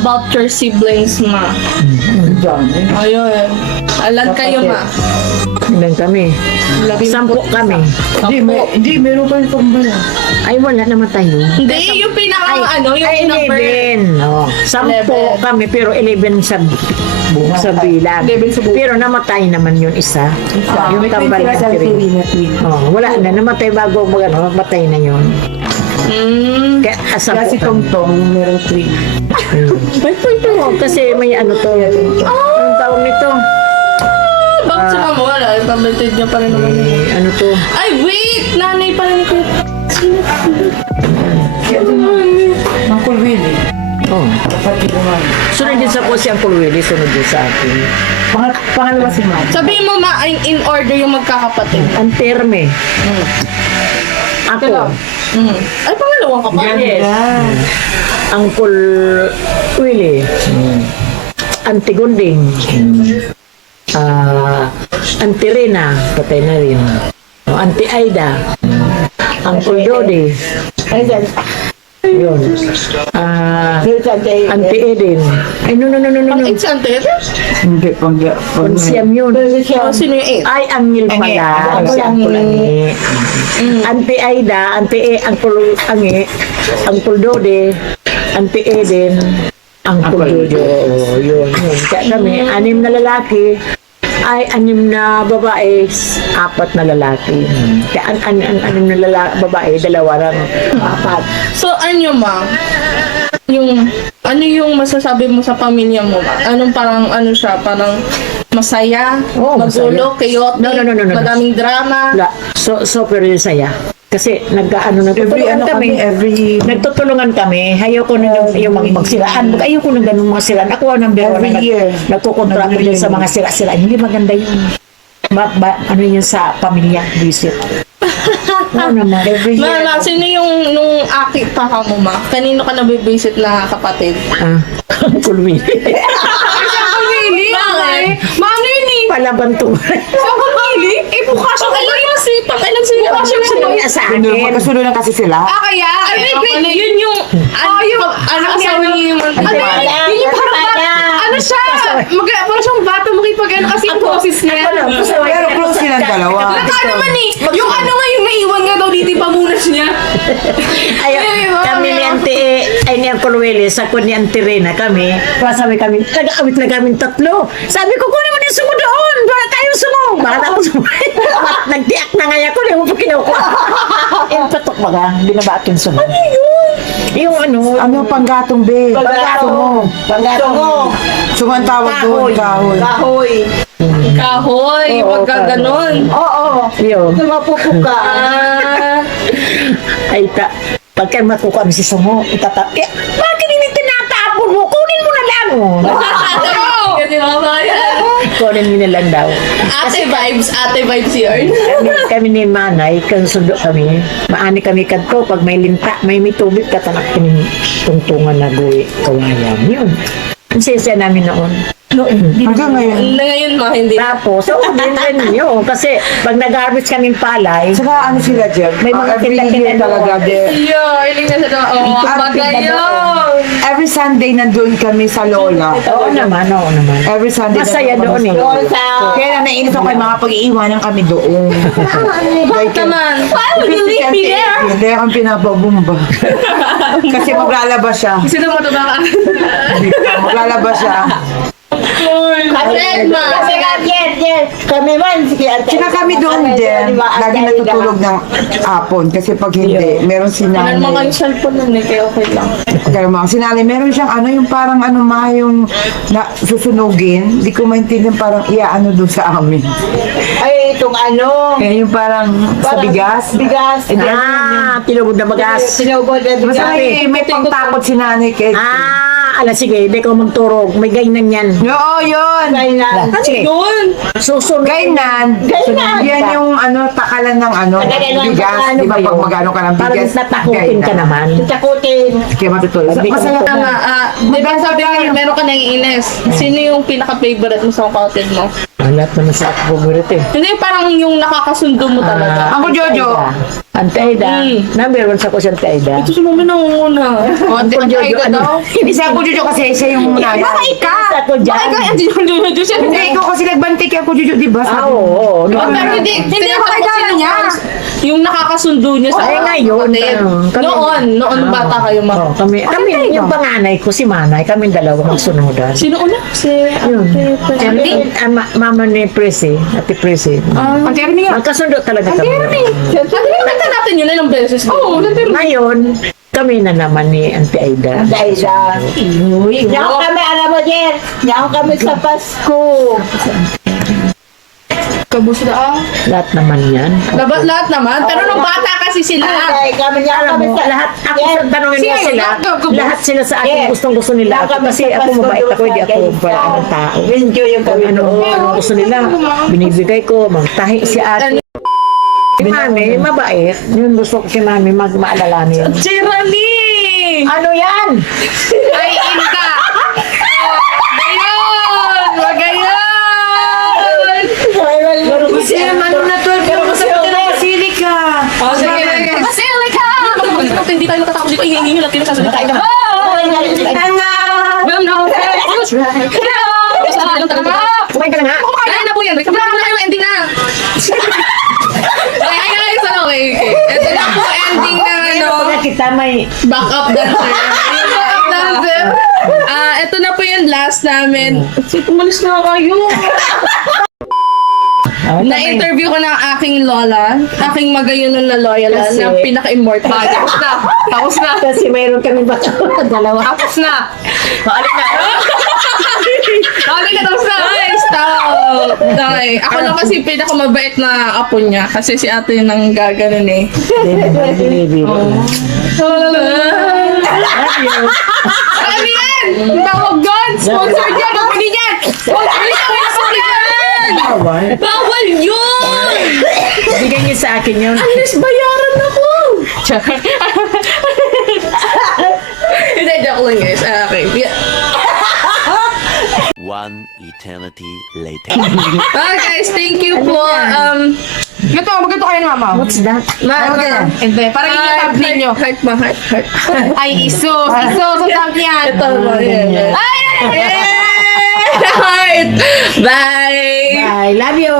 about your siblings, ma. Ayun. Alan kayo, ma? Ilan kami? 10 kami. Hindi, meron pa yung pambala. Ay, wala namatay yun. Hindi, yung pinaka, yung Ay, number. 11. Oh. 10 11. kami, pero 11 sa bilang. 11 sa buwan. Pero namatay naman yun isa. Yung tambal na tirin. Oh, wala na, namatay bago namatay na yun. Kaya asap Kasi tongtong, meron 3. May point mo. Kasi may ano to. Anong tawag nito? Bakit si mama wala? Pamilitid niya pa rin naman. Ano to? Ay, wait! Nanay pa rin ko. Uncle Willie. Oh. Kapatid naman. Sunod din sa po si Uncle Willie, sunod din sa akin. Pangalawa si Ma'am. Sabihin mo, ma, in order yung magkakapatid. Ang terme. Ako. Ay, pangalawang ka pa. Yes. Uncle Willie. Auntie Gunding. Auntie Rina. Patay na rin. Auntie Aida. Uncle Dodi. Yun. Auntie Eden. Ay, no. Ang it's ante. Hindi, Siyam yun. Oh, sino yung eight? Ay, Angel pala. Si Uncle Angi. Auntie Aida, Uncle Angi, Uncle Dode, Auntie Eden, Uncle Jojo. Yun. Kaya kami, 6 na lalaki, ay 6 na babae, 4 na lalaki. Kaya 6 na babae, 2 lang, 4. So, ano, ma? Ano yung masasabi mo sa pamilya mo? Anong parang, siya, parang masaya, Oo, magulo, chaotic, No. madaming drama. Super yun saya. Kasi nagtutulungan kami. Nagtutulungan kami. Ayoko na yung mga magsilaan. Ayoko na ganun mga silaan. Ako ang number 1 year. nagkukontrato din sa mga sila-silaan. Hindi maganda yun. Ano yun sa pamilya, visit. Oo naman. Ma, sino yung nung aki pa ka mo, ma? Kanino ka nabibisit na kapatid? Kulwi. Really? Bakit? Mano yun eh. Palaban to. Really? Eh, mukha siyang ilan sila. Mukha siyang Kaya sa akin. Magkasunod lang kasi sila. kaya? Ay, wait, yun yung... asawa niya yung... Yun yung parang siya? Parang siyang bata makipag-ano kasi yung boses niya. Pero close silang dalawa. Naman eh. Yung ano nga yung naiwan nga daw dito yung pamunas niya. Kami ni Auntie, ay ni Uncle Willie, sa kun ni Auntie Rina kami, sabi kami, nag-awit na kami 3. Sabi ko, kunin mo din sumo doon, wala tayong sumo. Bakit ako sumo? Nagtiak na ngayon ko, hindi mo pa kinukuha. Yung patok baga, hindi na ba akin sumo? Ano yun? Yung ano? Ano panggatong, be? Panggatong mo. Sumang tawag doon, kahoy. Kahoy, wag ka ganon. Oo. Yun. Mapupuka. Ay, pagka matukuha mo si sumo, bakit hindi tinatapon mo? Kunin mo na lang. Kasi mga bayan. Kunin mo na lang daw. Ate vibes yun. Kami ni Manay, kansundo kami. Maani kami kadto pag may linta, may tubig katanak kami tungtungan na buwi kawayan. Yun. Ang sisya namin noon. Hanggang ngayon. Ngayon, ma, hindi. Tapos, din yun. Kasi pag nag-harvest kaming palay, Saka ano sila, Jeff? May mga Every kita-kita year doon. talaga, Jeff. Iling na sa magayo. Every Sunday nandun kami sa Lola. oo naman. Every Sunday. Masaya doon eh. Kaya nainis ako kay mga pag-iiwanan kami doon. Bakit naman? Why would you leave me there? Hindi akong pinapabumba. Kasi maglalabas siya. Sino mo ito ba? Maglalabas siya. Kasi Kami man, sige. Saka kami doon din, lagi natutulog ng hapon. Kasi pag hindi, meron si Wala naman nanay. kayong cellphone nun eh, kaya okay lang. Kaya mga sinali, meron siyang ano, yung parang ano ma, yung na, susunugin. Hindi ko maintindihan parang iaano doon sa amin. Ay, itong ano. Kaya yung parang sa bigas. Bigas. Tinubog na bagas. Sinugod na Basta bigas. may pangtakot si nanay kay. Sige, hindi ko magturog. May gainan yan. Oo, yun! Kailan? Sige. Yun! Susunod. Gainan. Yan yung ano, takalan ng ano, bigas. Di ba pag magano ka ng Parang bigas? natakutin ka gainan. naman. Takutin. Kaya matutulog. Masaya ka nga. Di ba sabi mo, meron ka naiinis. Sino yung pinaka-favorite mo sa kapatid mo? Lahat naman sa ako favorite eh. Hindi, parang yung nakakasundo mo talaga. Ako, Jojo. Auntie Aida. Number 1 sa ko si Auntie Aida. Ito si mami nangunguna. Uncle Jojo, ano? Hindi sa ako Jojo kasi siya yung muna. Isa ko dyan. Hindi, ikaw kasi nagbanti kay ako Jojo, di ba? Ah, oo. No. Pero hindi Ako makikita niya. Yung nakakasundo niya sa Ay, ngayon. Noon bata kayo Oh, kami, yung panganay ko, si Manay, kami dalawa magsunodan. Sino una? Si Yun. Mama ni Presi, Ate Presi. Ang Jeremy nga. Magkasundo talaga kami. Nakita natin yun ilang beses. Oo, Ngayon, kami na naman ni Auntie Aida. Daisa. Diyan kami, alam mo, Jer. Diyan kami sa Pasko. kabus na Lahat naman yan. lahat naman. Pero nung bata kasi sila. Ay, kami diyan Alam kami mo, sa... lahat, ako sa tanongin mo sila, lahat sila sa akin Yes. gustong-gusto nila ako. Kasi ako mabait ako, hindi ako parang tao. Enjoy yung Kung kami. ano gusto nila, binibigay ko, magtahi si ate. Si Mami, mabait. Yun gusto ko si Mami, maalalanin. Jeremy! Ano yan? Ay, Inka! Gayon! Magayon! Kasi ano na 12 na mo sa Basilic ka. Oh, sige. Basilica! Hindi tayo natatakot dito. Hindi nyo lang kinasasalita. Well, no. Kumain ka na nga. Ay, na po yan. Wala na yung ending na. Ay, okay. Ito na po ending na Pagka kita may... backup dancer. Backup dancer. Ito na po yung last namin. Umalis na kayo. Na-interview ko ng aking lola, aking magayunan na loyal Kasi- na pinaka-immortal. Tapos na. Kasi mayroon kami ba dalawa. Tapos na. Balik na. Balik na, tapos na. Ay, stop. Okay. Ako lang kasi pinakamabait na apo niya. Kasi si ate yung nang gaganon eh. Binibiro na. Ano yan? Tawag doon. Sponsor niya. Company niyan. Sponsor niya. Bawal yun. Bigyan niyo sa akin yun. Alis, bayaran ako. Hindi, joke lang guys. Okay. One eternity later. Guys, thank you po. Maganda kayo ng mama. What's that? Hindi, parang yun yung tab ninyo. Heart ba? Heart. Ay, iso sa tab niyan. Ito ba? Ay! Heart! Bye! Bye. Love you.